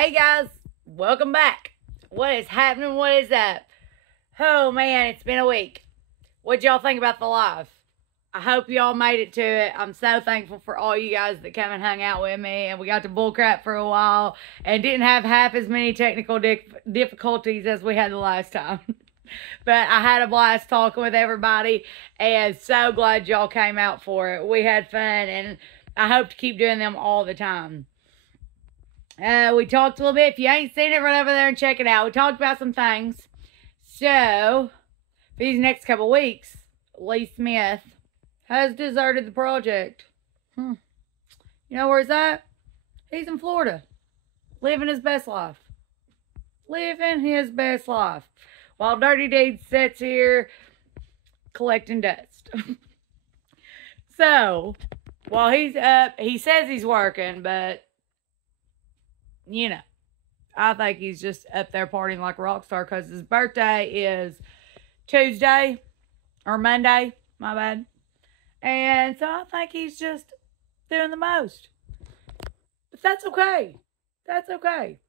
Hey guys, welcome back. What is happening? What is up? Oh man, it's been a week. What'd y'all think about the live? I hope y'all made it to it. I'm so thankful for all you guys that came and hung out with me, and we got to bullcrap for a while and didn't have half as many technical difficulties as we had the last time. But I had a blast talking with everybody, and so glad y'all came out for it. We had fun, and I hope to keep doing them all the time. We talked a little bit. If you ain't seen it, run over there and check it out. We talked about some things. So, for these next couple weeks, Lee Smith has deserted the project. You know where he's at? He's in Florida. Living his best life. Living his best life. While Dirty Deeds sits here collecting dust. So, while he's up, he says he's working, but you know, I think he's just up there partying like a rock star because his birthday is Tuesday or Monday, my bad. And so I think he's just doing the most. But that's okay. That's okay.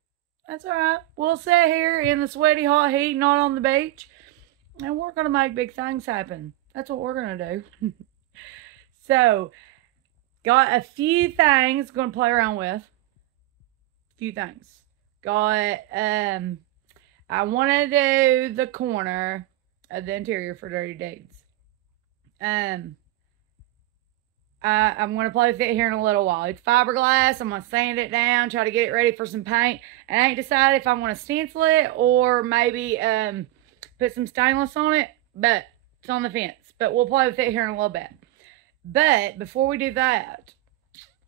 That's all right. We'll sit here in the sweaty hot heat, not on the beach, and we're going to make big things happen. That's what we're going to do. So, got a few things going to play around with. Few things. Got, I want to do the corner of the interior for Dirty Deeds. I'm going to play with it here in a little while. It's fiberglass. I'm going to sand it down, try to get it ready for some paint. And I ain't decided if I want to stencil it or maybe put some stainless on it. But it's on the fence. But we'll play with it here in a little bit. But before we do that,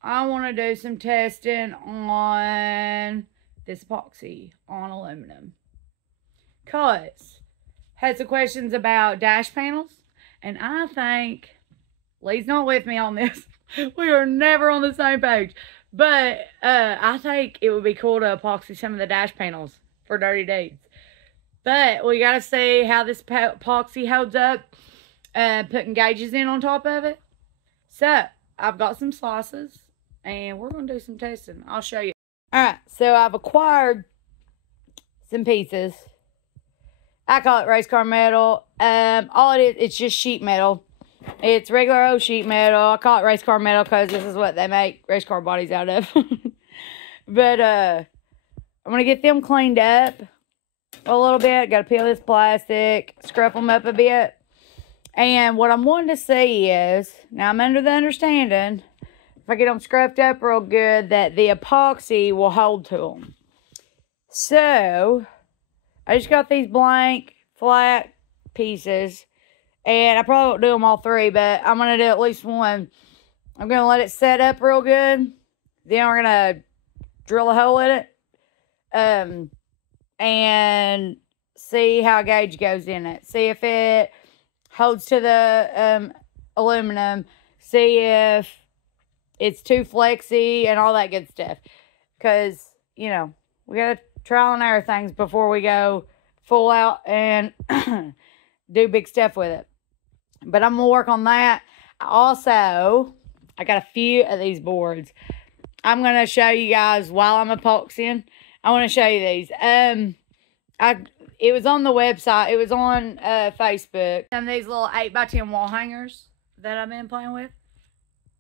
I want to do some testing on this epoxy on aluminum. Because had some questions about dash panels. And I think Lee's not with me on this. We are never on the same page. But I think it would be cool to epoxy some of the dash panels for Dirty Deeds. But we got to see how this epoxy holds up. Putting gauges in on top of it. So, I've got some slices. And we're going to do some testing. I'll show you. Alright, so I've acquired some pieces. I call it race car metal. All it is, it's just sheet metal. It's regular old sheet metal. I call it race car metal because this is what they make race car bodies out of. But, I'm going to get them cleaned up a little bit. Got to peel this plastic, scruff them up a bit. And what I'm wanting to see is, now I'm under the understanding, if I get them scruffed up real good, that the epoxy will hold to them. So, I just got these blank, flat pieces. And I probably won't do them all three, but I'm going to do at least one. I'm going to let it set up real good. Then we're going to drill a hole in it. And see how a gauge goes in it. See if it holds to the aluminum. See if it's too flexy and all that good stuff. Because, you know, we got to trial and error things before we go full out and do big stuff with it. But I'm going to work on that. Also, I got a few of these boards. I'm going to show you guys while I'm epoxying. I want to show you these. It was on the website. It was on Facebook. And these little 8x10 wall hangers that I've been playing with.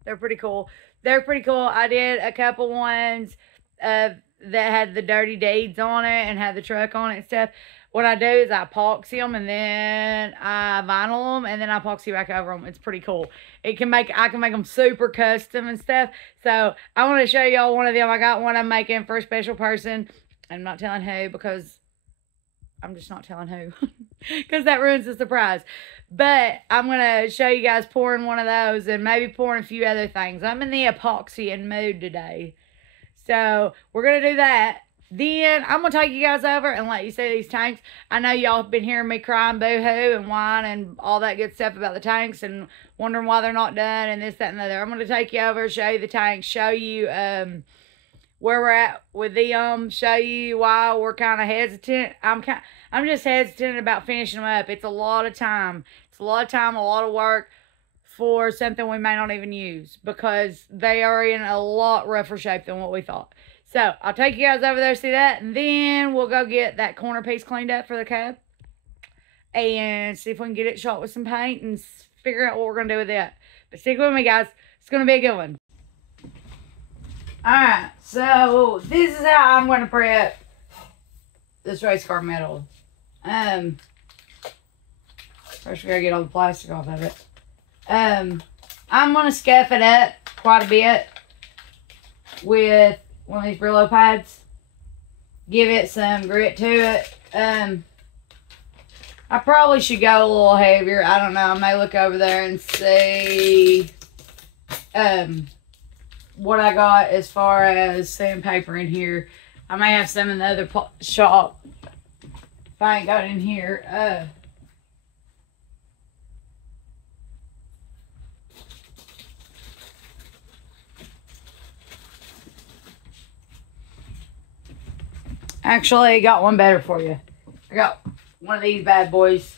They're pretty cool. They're pretty cool. I did a couple ones that had the Dirty Deeds on it and had the truck on it and stuff. What I do is I epoxy them and then I vinyl them and then I epoxy back over them. It's pretty cool. I can make them super custom and stuff. So I want to show y'all one of them. I got one I'm making for a special person. I'm not telling who because I'm just not telling who. Because that ruins the surprise. But I'm going to show you guys pouring one of those and maybe pouring a few other things. I'm in the epoxying mood today. So we're going to do that. Then I'm going to take you guys over and let you see these tanks. I know y'all have been hearing me crying boo-hoo and whine and all that good stuff about the tanks and wondering why they're not done and this, that, and the other. I'm going to take you over, show you the tanks, show you where we're at with them, show you why we're kind of hesitant. I'm just hesitant about finishing them up. It's a lot of time. It's a lot of time, a lot of work for something we may not even use because they are in a lot rougher shape than what we thought. So, I'll take you guys over there to see that. And then we'll go get that corner piece cleaned up for the cab. And see if we can get it shot with some paint and figure out what we're going to do with it. But stick with me, guys. It's going to be a good one. Alright, so this is how I'm going to prep this race car metal. First we gotta get all the plastic off of it. I'm going to scuff it up quite a bit with one of these Brillo pads. Give it some grit to it. I probably should go a little heavier. I don't know. I may look over there and see what I got as far as sandpaper in here. I may have some in the other shop if I ain't got it in here. Actually, I got one better for you. I got one of these bad boys.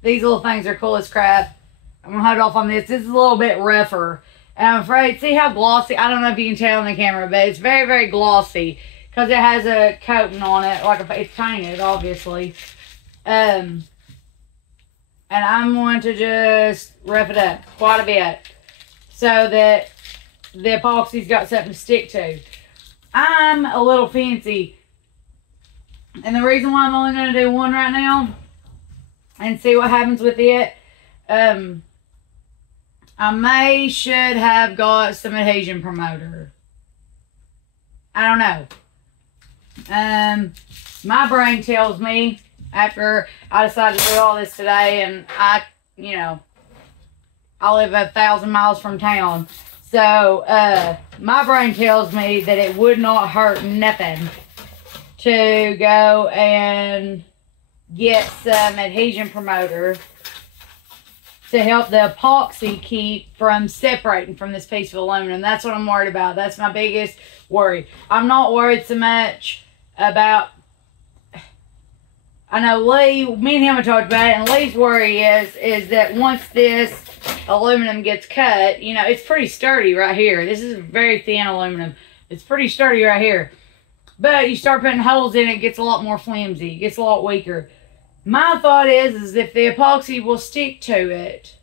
These little things are cool as crap. I'm going to hold off on this. This is a little bit rougher. And I'm afraid, see how glossy, I don't know if you can tell on the camera, but it's very, very glossy. Because it has a coating on it, like it's painted, obviously. And I'm going to just rough it up quite a bit. So that the epoxy's got something to stick to. I'm a little fancy. And the reason why I'm only going to do one right now and see what happens with it, I should have got some adhesion promoter. I don't know. My brain tells me after I decided to do all this today, and I live 1,000 miles from town. So, my brain tells me that it would not hurt nothing to go and get some adhesion promoter to help the epoxy keep from separating from this piece of aluminum. That's what I'm worried about. That's my biggest worry. I'm not worried so much about, I know Lee, me and him have talked about it, and Lee's worry is that once this aluminum gets cut, it's pretty sturdy right here. This is very thin aluminum. It's pretty sturdy right here. But you start putting holes in it, it gets a lot more flimsy. It gets a lot weaker. My thought is if the epoxy will stick to it,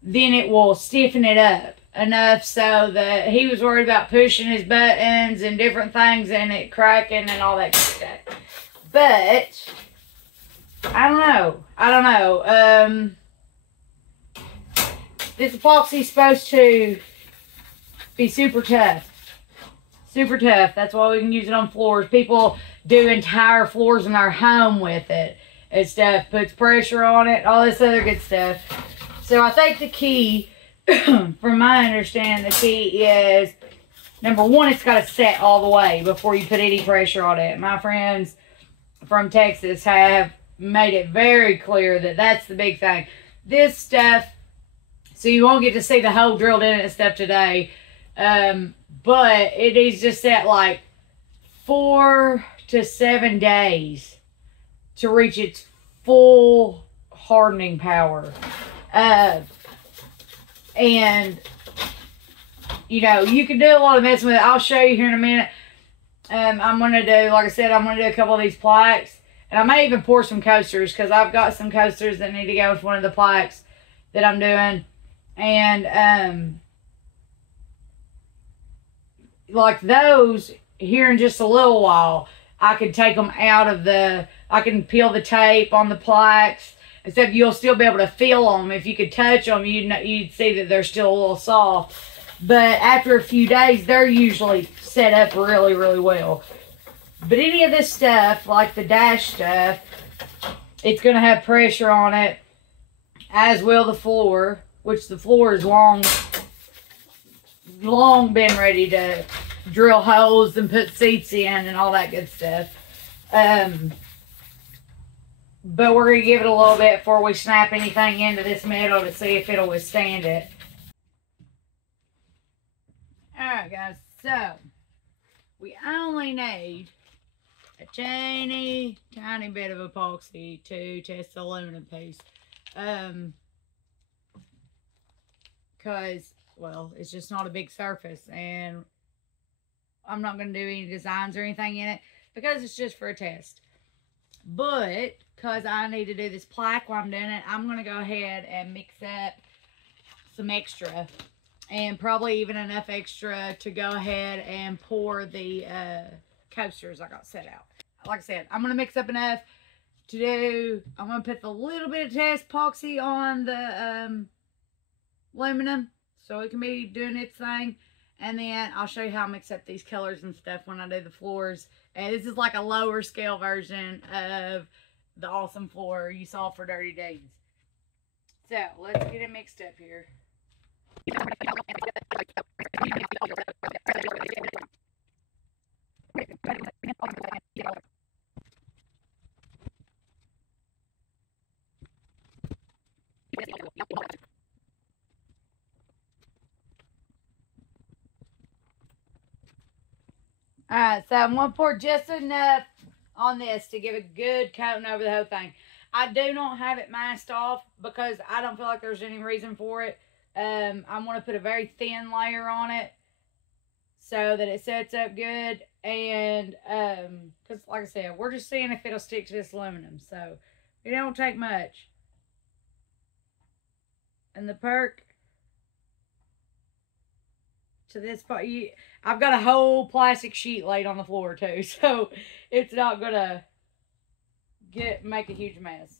then it will stiffen it up enough so that he was worried about pushing his buttons and different things and it cracking and all that stuff. But I don't know. This epoxy is supposed to be super tough. Super tough. That's why we can use it on floors. People do entire floors in their home with it and stuff. Puts pressure on it. All this other good stuff. So I think the key, from my understanding, the key is, number one, it's got to set all the way before you put any pressure on it. My friends from Texas have made it very clear that that's the big thing. This stuff, so you won't get to see the hole drilled in it and stuff today. But it is just at like 4 to 7 days to reach its full hardening power. And, you can do a lot of messing with it. I'll show you here in a minute. I'm going to do, like I said, I'm going to do a couple of these plaques. And I may even pour some coasters because I've got some coasters that need to go with one of the plaques that I'm doing. And, like those, here in just a little while, I could take them out of I can peel the tape on the plaques, except you'll still be able to feel them. If you could touch them, you'd see that they're still a little soft. But after a few days, they're usually set up really, really well. But any of this stuff, like the dash stuff, it's going to have pressure on it, as will the floor, which the floor is long been ready to drill holes and put seats in and all that good stuff. But we're going to give it a little bit before we snap anything into this metal to see if it'll withstand it. Alright guys, so we only need a tiny bit of epoxy to test the aluminum piece. Because, well, it's just not a big surface, and I'm not going to do any designs or anything in it because it's just for a test. But because I need to do this plaque while I'm doing it, I'm going to go ahead and mix up some extra. And probably even enough extra to go ahead and pour the coasters I got set out. Like I said, I'm going to mix up enough to do, I'm going to put the little bit of test epoxy on the aluminum so it can be doing its thing. And then I'll show you how I mix up these colors and stuff when I do the floors. And this is like a lower scale version of the awesome floor you saw for Dirty Deeds. So let's get it mixed up here. Alright, so I'm going to pour just enough on this to give a good coating over the whole thing. I do not have it masked off because I don't feel like there's any reason for it. I'm going to put a very thin layer on it so that it sets up good. And, because like I said, we're just seeing if it'll stick to this aluminum. So, it don't take much. And the perk to this part, I've got a whole plastic sheet laid on the floor too, so it's not gonna make a huge mess.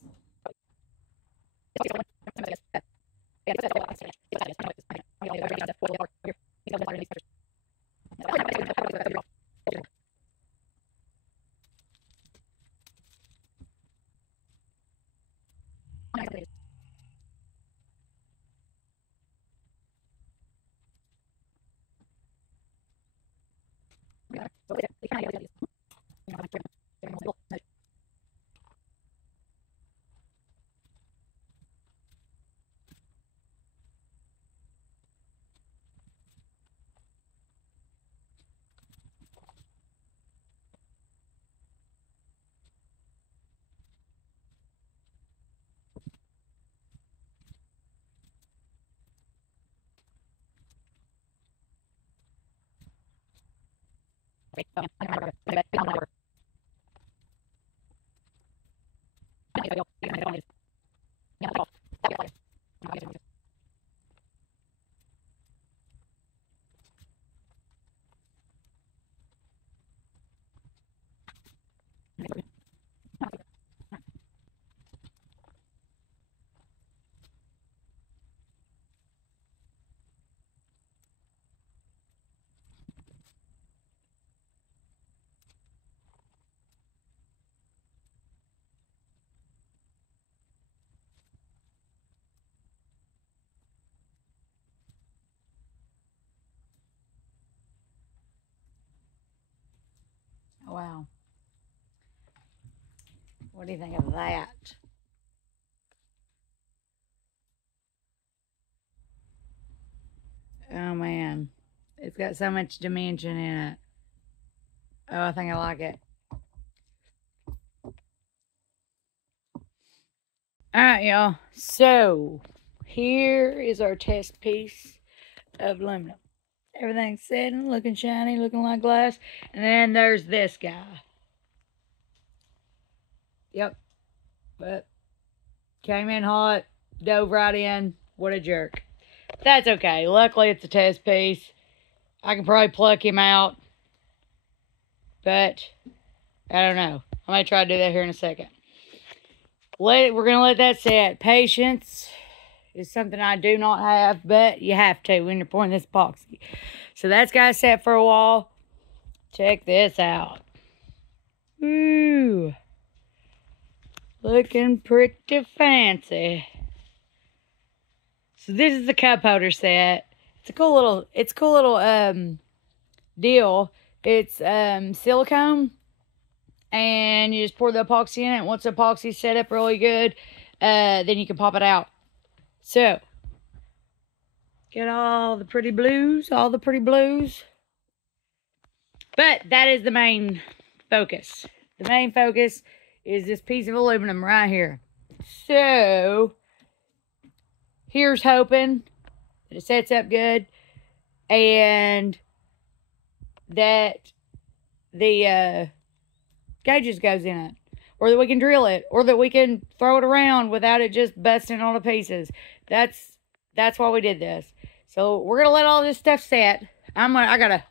Wow. What do you think of that? Oh man, it's got so much dimension in it. Oh, I think I like it. Alright, y'all. So, here is our test piece of aluminum. Everything's setting, looking shiny, looking like glass. And then there's this guy. Yep. But came in hot, dove right in. What a jerk. That's okay. Luckily, it's a test piece. I can probably pluck him out. But, I don't know. I might try to do that here in a second. We're going to let that set. Patience is something I do not have, but you have to when you're pouring this epoxy. So that's got set for a while. Check this out. Ooh. Looking pretty fancy. So this is the cup holder set. It's a cool little deal. It's silicone. And you just pour the epoxy in it. Once the epoxy's set up really good, then you can pop it out. So, get all the pretty blues, But that is the main focus. The main focus is this piece of aluminum right here. So, here's hoping that it sets up good. And that the gauges goes in it, or that we can drill it, or that we can throw it around without it just busting all to pieces. That's why we did this. So we're gonna let all this stuff set. I got a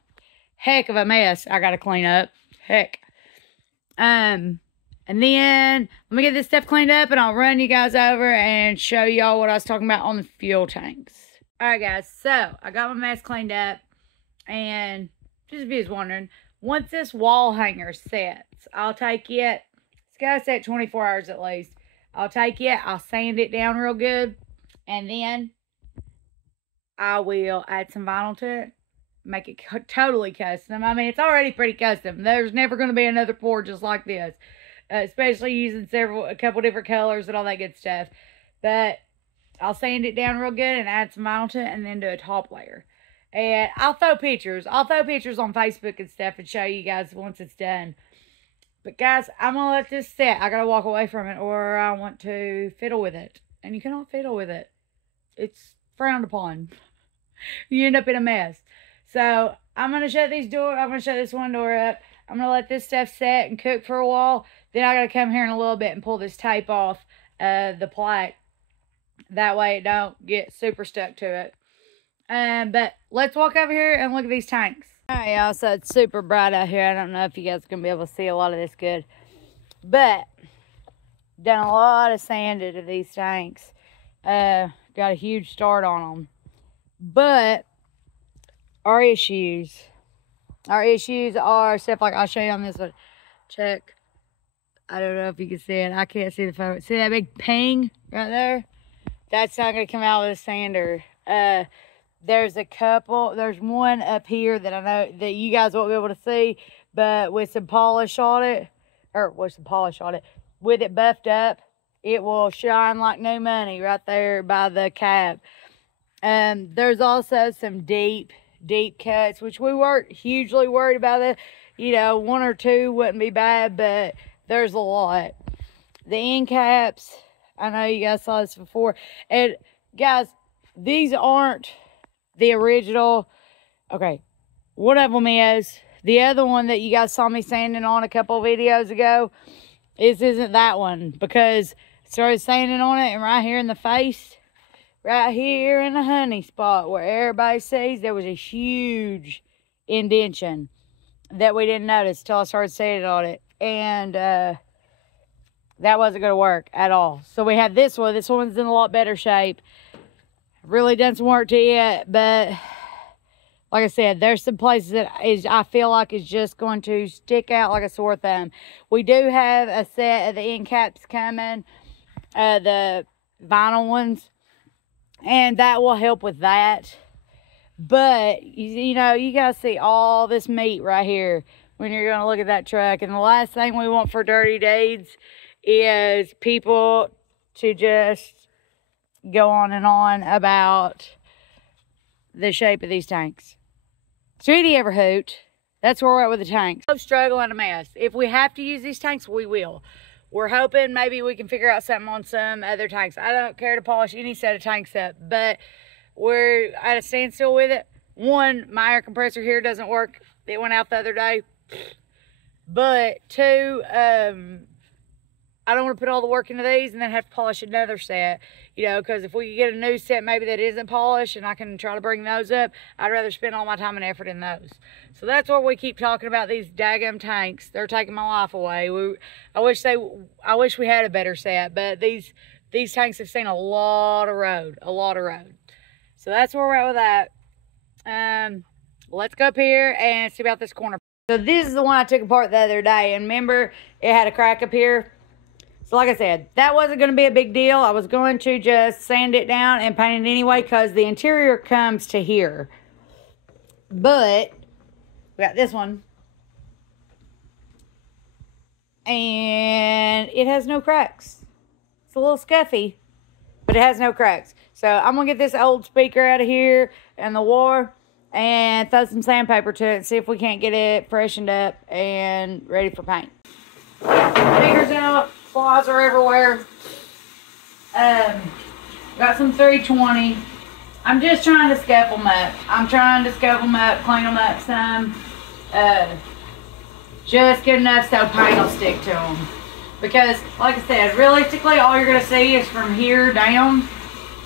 heck of a mess I gotta clean up. Heck. And then let me get this stuff cleaned up and I'll run you guys over and show y'all what I was talking about on the fuel tanks. Alright guys, so I got my mess cleaned up, and just if you was wondering, once this wall hanger sets, I'll take it, it's gotta set 24 hours at least. I'll take it, I'll sand it down real good, and then I will add some vinyl to it. Make it totally custom. I mean, it's already pretty custom. There's never going to be another pour just like this. Especially using a couple different colors and all that good stuff. But I'll sand it down real good and add some vinyl to it, and then do a top layer. And I'll throw pictures. I'll throw pictures on Facebook and stuff and show you guys once it's done. But guys, I'm going to let this set. I got to walk away from it, or I want to fiddle with it. And you cannot fiddle with it. It's frowned upon. You end up in a mess. So I'm going to shut these doors. I'm going to shut this one door up. I'm going to let this stuff set and cook for a while. Then I got to come here in a little bit and pull this tape off the plate. That way it don't get super stuck to it. But let's walk over here and look at these tanks. Alright y'all, so it's super bright out here. I don't know if you guys are going to be able to see a lot of this good. But done a lot of sanding to these tanks. Got a huge start on them. But our issues are stuff like, I'll show you on this one. Check. I don't know if you can see it. I can't see the photo. See that big ping right there? That's not going to come out with a sander. There's one up here that I know that you guys won't be able to see, but with some polish on it, with it buffed up, it will shine like new money right there by the cab. There's also some deep cuts, which we weren't hugely worried about it. You know, one or two wouldn't be bad, but there's a lot. The end caps, I know you guys saw this before. And guys, these aren't the original. Okay, one of them is. The other one that you guys saw me sanding on a couple of videos ago, this isn't that one, because I started sanding on it, and right here in the face, right here in the honey spot where everybody sees, there was a huge indentation that we didn't notice till I started sanding on it. And that wasn't going to work at all. So we had this one. This one's in a lot better shape. Really done some work to it, but like I said, there's some places that I feel like is just going to stick out like a sore thumb. We do have a set of the end caps coming, the vinyl ones, and that will help with that. But, you know, you guys see all this meat right here when you're going to look at that truck. And the last thing we want for dirty deeds is people to just go on and on about the shape of these tanks. Sweetie ever hoot. That's where we're at with the tanks. No struggle and a mess. If we have to use these tanks, we will. We're hoping maybe we can figure out something on some other tanks. I don't care to polish any set of tanks up, but we're at a standstill with it. One, my air compressor here doesn't work. It went out the other day. But two, I don't want to put all the work into these and then have to polish another set. You know, because if we could get a new set maybe that isn't polished and I can try to bring those up, I'd rather spend all my time and effort in those. So that's why we keep talking about these daggum tanks. They're taking my life away. I wish we had a better set, but these tanks have seen a lot of road. So that's where we're at with that. Let's go up here and see about this corner. So this is the one I took apart the other day, and remember it had a crack up here. So like I said, that wasn't going to be a big deal. I was going to just sand it down and paint it anyway because the interior comes to here. But we got this one, and it has no cracks. It's a little scuffy, but it has no cracks. So I'm going to get this old speaker out of here and the wire and throw some sandpaper to it and see if we can't get it freshened up and ready for paint. Fingers out, flies are everywhere. Got some 320. I'm just trying to scuff them up. Clean them up some. just good enough so paint will stick to them. Because, like I said, realistically, all you're going to see is from here down.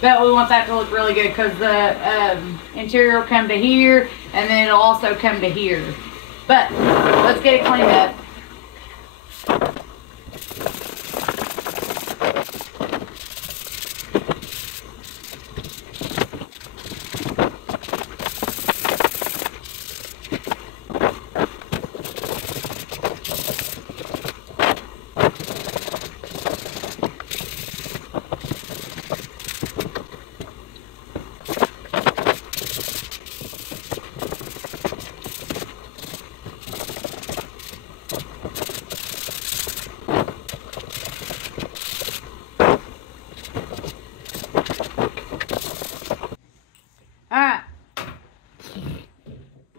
But we want that to look really good because the interior will come to here, and then it'll also come to here. But let's get it cleaned up. Alright,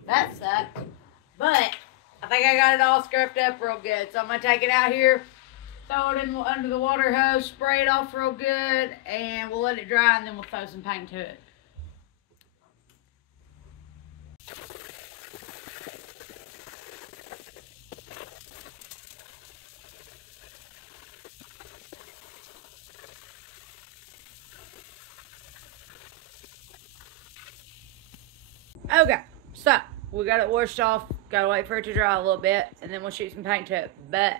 that sucked, but I think I got it all scrubbed up real good. So I'm going to take it out here, throw it in under the water hose, spray it off real good, and we'll let it dry, and then we'll throw some paint to it. Okay, so we got it washed off. Gotta wait for it to dry a little bit, and then we'll shoot some paint to it. But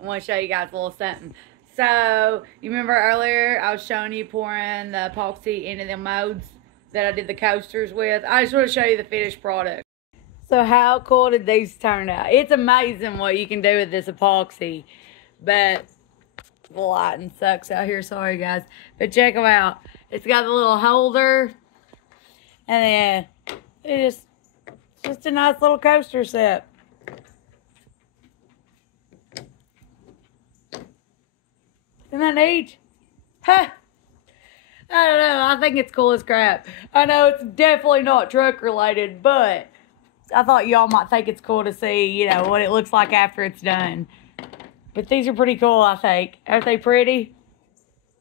I want to show you guys a little something. So you remember earlier I was showing you pouring the epoxy into the molds that I did the coasters with. I just want to show you the finished product. So how cool did these turn out? It's amazing what you can do with this epoxy, but the lighting sucks out here. Sorry guys, but check them out. It's got the little holder. And then it's just a nice little coaster set. Isn't that neat? Huh. I don't know. I think it's cool as crap. I know it's definitely not truck related, but I thought y'all might think it's cool to see, you know, what it looks like after it's done. But these are pretty cool, I think. Aren't they pretty?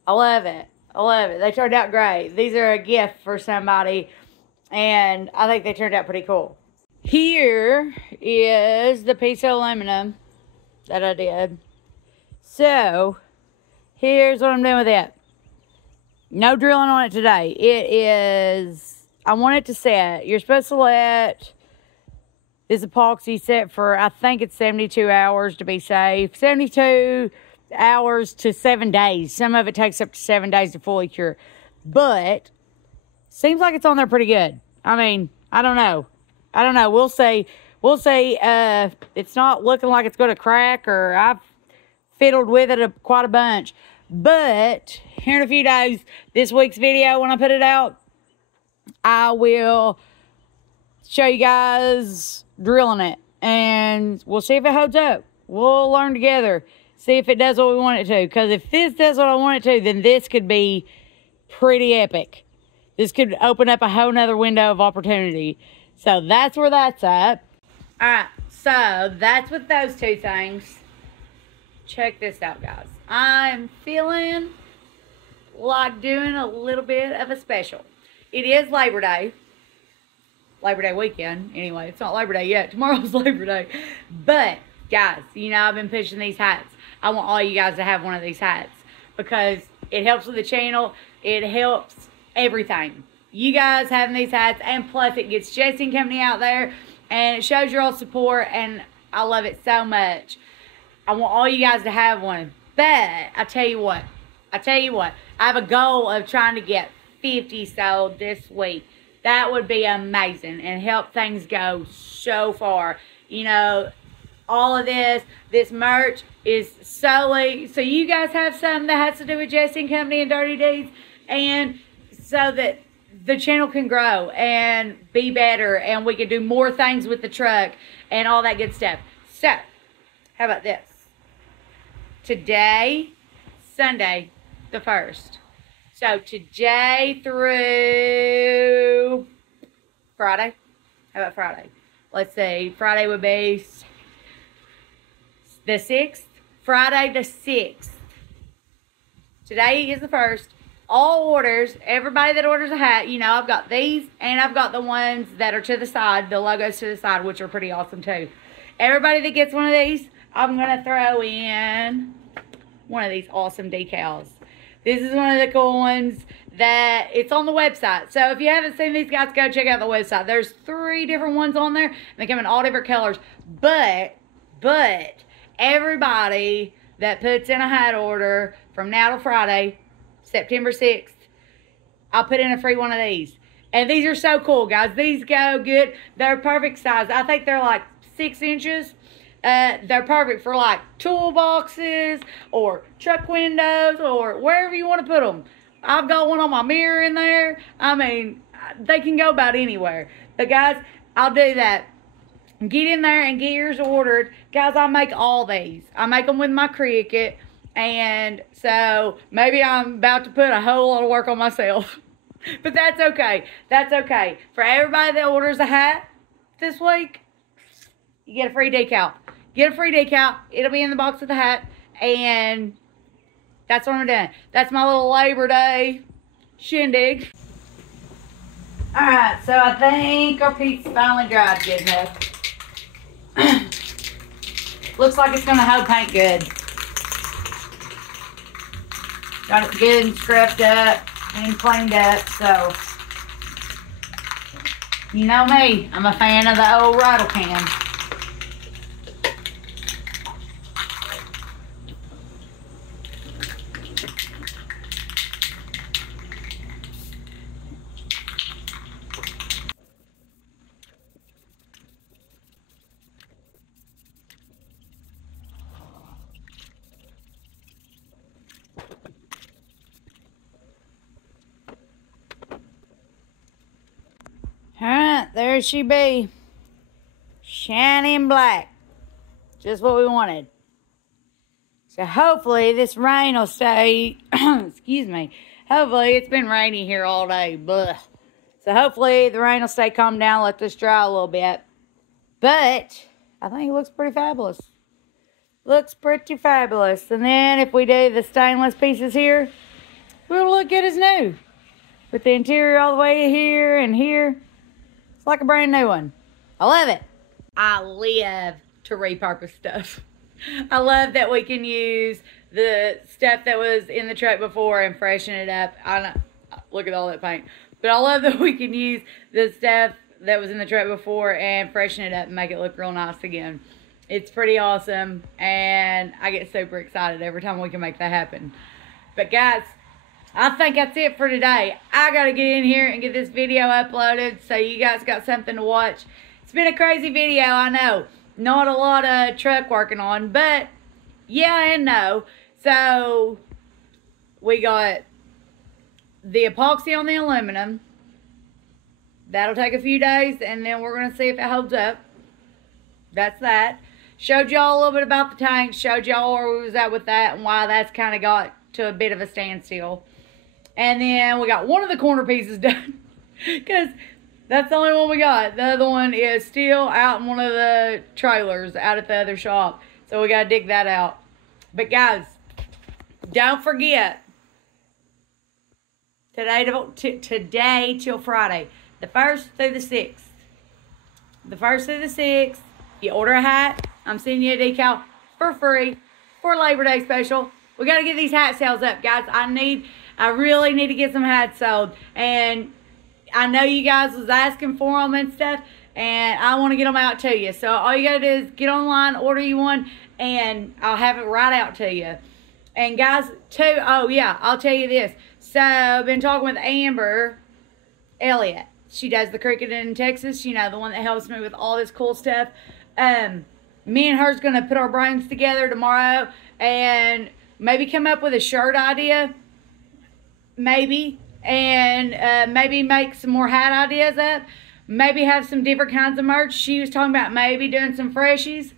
I love it. I love it. They turned out great. These are a gift for somebody. And I think they turned out pretty cool. Here is the piece of aluminum that I did. So, here's what I'm doing with it. No drilling on it today. It is, I want it to set. You're supposed to let this epoxy set for, I think it's 72 hours to be safe. 72 hours to 7 days. Some of it takes up to 7 days to fully cure. But seems like it's on there pretty good. I mean, I don't know. I don't know. We'll see. We'll see. It's not looking like it's going to crack, or I've fiddled with it quite a bunch. But here in a few days, this week's video, when I put it out, I will show you guys drilling it. And we'll see if it holds up. We'll learn together. See if it does what we want it to. Because if this does what I want it to, then this could be pretty epic. This could open up a whole nother window of opportunity. So that's where that's at. Alright, so that's with those two things. Check this out, guys. I'm feeling like doing a little bit of a special. It is Labor Day. Labor Day weekend. Anyway, it's not Labor Day yet. Tomorrow's Labor Day. But, guys, you know I've been pushing these hats. I want all you guys to have one of these hats. Because it helps with the channel. It helps everything. You guys having these hats, and plus it gets Jessie and Company out there, and it shows your all support, and I love it so much. I want all you guys to have one. But I tell you what, I have a goal of trying to get 50 sold this week. That would be amazing and help things go so far. You know, all of this merch is solely so you guys have something that has to do with Jessie and Company and Dirty Deeds, and so that the channel can grow and be better, and we can do more things with the truck and all that good stuff. So, how about this? Today, Sunday, the 1st. So, today through Friday. How about Friday? Let's see. Friday would be the 6th. Friday the 6th. Today is the 1st. all orders, everybody that orders a hat, you know, I've got these, and I've got the ones that are to the side, the logos to the side, which are pretty awesome too. Everybody that gets one of these, I'm going to throw in one of these awesome decals. This is one of the cool ones that it's on the website. So if you haven't seen these guys, go check out the website. There's 3 different ones on there, and they come in all different colors. But everybody that puts in a hat order from now till Friday, September 6th, I'll put in a free one of these. And these are so cool, guys. These go good. They're perfect size. I think they're like 6 inches. They're perfect for like toolboxes or truck windows or wherever you want to put them. I've got one on my mirror in there. I mean, they can go about anywhere. But guys, I'll do that. Get in there and get yours ordered. Guys, I make all these. I make them with my Cricut. And so maybe I'm about to put a whole lot of work on myself. But that's okay. That's okay. For everybody that orders a hat this week, you get a free decal. Get a free decal. It'll be in the box of the hat. And that's what I'm doing. That's my little Labor Day shindig. Alright, so I think our pizza's finally dried good enough. Looks like it's going to hold paint good. Got it good and scrubbed up and cleaned up, so you know me, I'm a fan of the old rattle can. Alright, there she be. Shining black. Just what we wanted. So hopefully this rain will stay, excuse me. Hopefully it's been rainy here all day. Blah. So hopefully the rain will stay calm down, let this dry a little bit. But I think it looks pretty fabulous. Looks pretty fabulous. And then if we do the stainless pieces here, we'll look good as new. With the interior all the way here and here. Like a brand new one. I love it. I live to repurpose stuff. I love that we can use the stuff that was in the truck before and freshen it up. Look at all that paint. But I love that we can use the stuff that was in the truck before and freshen it up and make it look real nice again. It's pretty awesome, and I get super excited every time we can make that happen. But guys, I think that's it for today. I got to get in here and get this video uploaded so you guys got something to watch. It's been a crazy video, I know. Not a lot of truck working on, but yeah and no. So, we got the epoxy on the aluminum. That'll take a few days, and then we're going to see if it holds up. That's that. Showed y'all a little bit about the tank. Showed y'all where we was at with that and why that's kind of got to a bit of a standstill. And then we got one of the corner pieces done. Because that's the only one we got. The other one is still out in one of the trailers out at the other shop. So we got to dig that out. But guys, don't forget. Today till Friday. The 1st through the 6th. The 1st through the 6th. You order a hat. I'm sending you a decal for free. For Labor Day special. We got to get these hat sales up, guys. I really need to get some hats sold. And I know you guys was asking for them and stuff. And I want to get them out to you. So all you got to do is get online, order you one. And I'll have it right out to you. And guys, oh yeah, I'll tell you this. So I've been talking with Amber Elliott. She does the Cricut in Texas. You know, the one that helps me with all this cool stuff. Me and her's going to put our brains together tomorrow. And maybe come up with a shirt idea. Maybe. And maybe make some more hat ideas up. Maybe have some different kinds of merch. She was talking about maybe doing some freshies.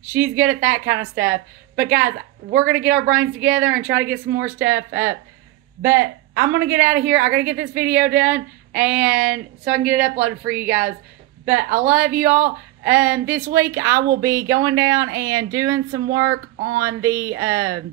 She's good at that kind of stuff. But guys, we're going to get our brains together and try to get some more stuff up. But I'm going to get out of here. I got to get this video done. And so I can get it uploaded for you guys. But I love you all. This week I will be going down and doing some work on the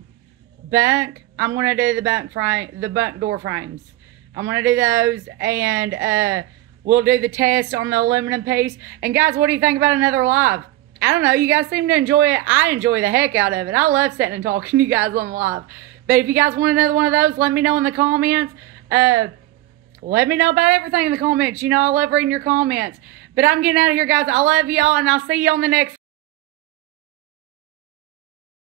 bunk, I'm going to do the bunk door frames. I'm going to do those, and we'll do the test on the aluminum piece. And guys, what do you think about another live? I don't know. You guys seem to enjoy it. I enjoy the heck out of it. I love sitting and talking to you guys on the live. But if you guys want another one of those, let me know in the comments. Let me know about everything in the comments. You know, I love reading your comments. But I'm getting out of here, guys. I love y'all, and I'll see you on the next